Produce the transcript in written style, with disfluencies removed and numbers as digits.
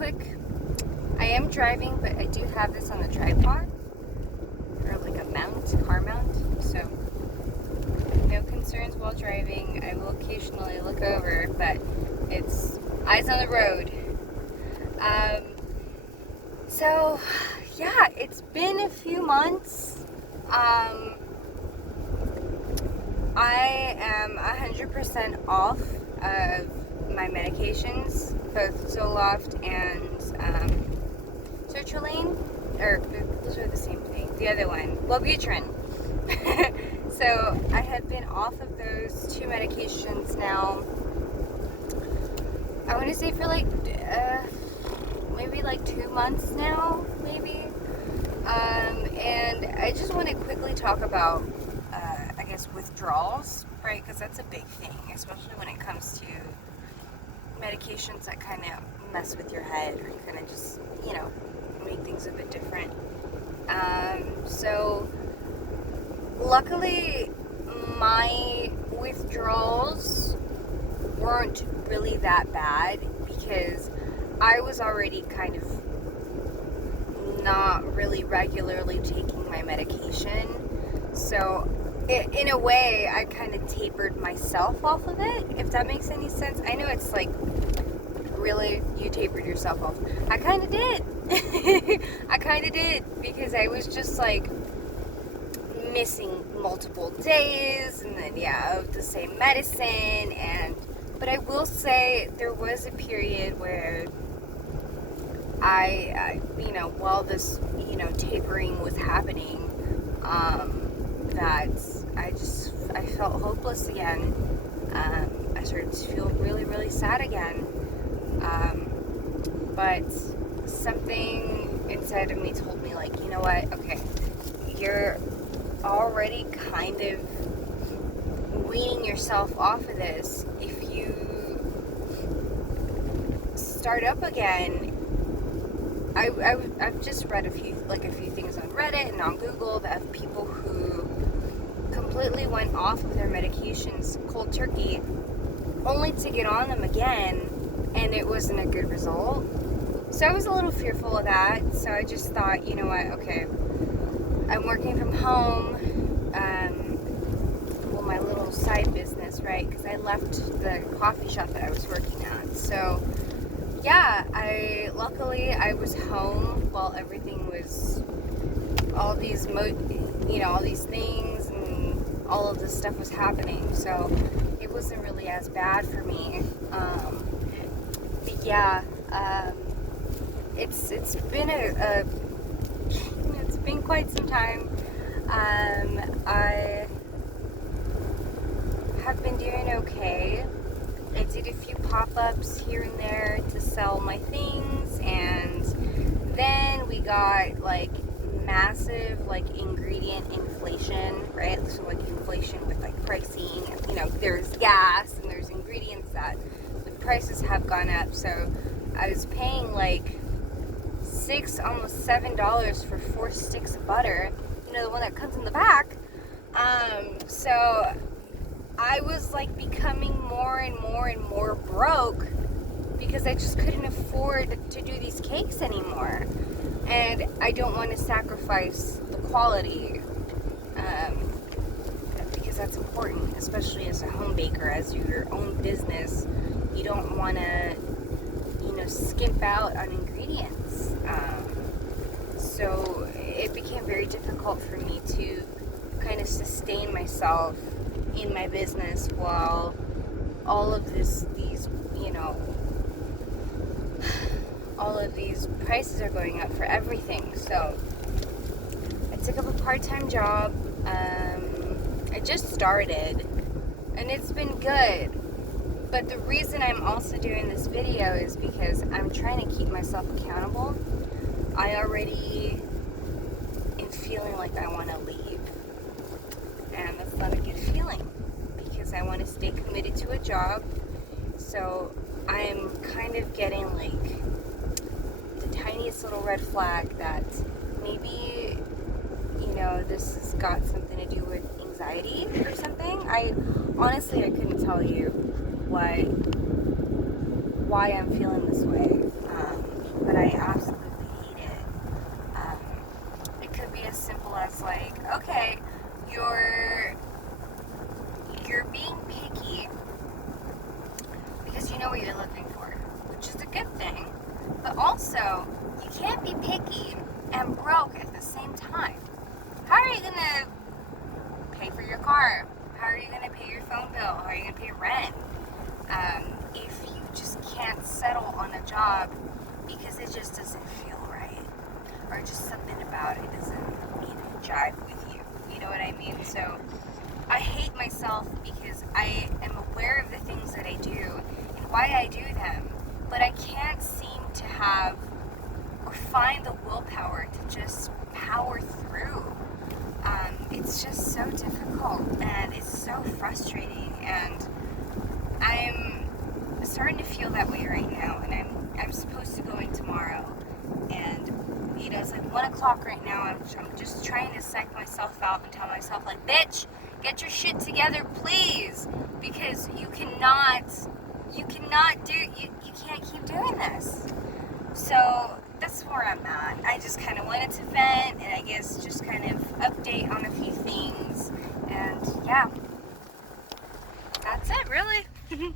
quick. I am driving, but I do have this on the tripod, or like a car mount, so no concerns while driving. I will occasionally look over, but it's eyes on the road. So yeah, it's been a few months. I am 100% off of my medications, both Zoloft and sertraline, or those are the same thing. The other one, Wellbutrin. So I have been off of those two medications now. I want to say for like maybe like 2 months now, maybe. And I just want to quickly talk about, I guess, withdrawals, right? Because that's a big thing, especially when it comes to medications that kind of mess with your head, or kind of just, make things a bit different. So luckily my withdrawals weren't really that bad, because I was already kind of not really regularly taking my medication. So in a way, I kind of tapered myself off of it, if that makes any sense. I know it's like, really, you tapered yourself off? I kind of did. I kind of did, because I was just like missing multiple days, and then of the same medicine. But I will say there was a period where I while this tapering was happening, that I felt hopeless again. I started to feel really, really sad again. But something inside of me told me, like, you know what? Okay, you're already kind of weaning yourself off of this. If you start up again, I've just read a few things on Reddit and on Google of people who completely went off of their medications cold turkey, only to get on them again, and it wasn't a good result. So I was a little fearful of that. So I just thought, you know what? Okay, I'm working from home. My little side business, right? Because I left the coffee shop that I was working at. So yeah, luckily I was home while everything was, all these things and all of this stuff was happening. So it wasn't really as bad for me. But yeah, it's been it's been quite some time. I have been doing okay. I did a few pop-ups here and there to sell my things, and then we got like massive ingredient inflation, right? So inflation with pricing, there's gas and there's ingredients that the prices have gone up. So I was paying $6, almost $7 for 4 sticks of butter, the one that comes in the back. So I was becoming more and more broke, because I just couldn't afford to do these cakes anymore. And I don't want to sacrifice the quality, because that's important, especially as a home baker, as your own business. You don't want to, skimp out on ingredients. So it became very difficult for me to kind of sustain myself in my business while all of these all of these prices are going up for everything. So I took up a part-time job. I just started, and it's been good. But the reason I'm also doing this video is because I'm trying to keep myself accountable. I already am feeling like I want to leave, and that's not a good feeling, because I want to stay committed to a job. So I'm kind of getting the tiniest little red flag that maybe, this has got something to do with anxiety or something. I couldn't tell you why I'm feeling this way. but I absolutely hate it. It could be as simple as like, okay, you're being picky because you know what you're looking for, which is a good thing. But also, you can't be picky and broke at the same time. How are you gonna pay for your car? How are you gonna pay your phone bill? How are you gonna pay rent? If you just can't settle on a job because it just doesn't feel right, or just something about it doesn't jive with you. You know what I mean? So I hate myself because I am aware of the things that I do and why I do them, but I can't seem to have or find the willpower to just power through. It's just so difficult and it's so frustrating, and I'm starting to feel that way right now. And I'm supposed to go in tomorrow, and it's like 1 o'clock right now. I'm just trying to psych myself out and tell myself like, bitch, get your shit together, please, because you cannot you can't keep doing this. So that's where I'm at. I just kind of wanted to vent and I guess just kind of update on a few things. And yeah, that's it really.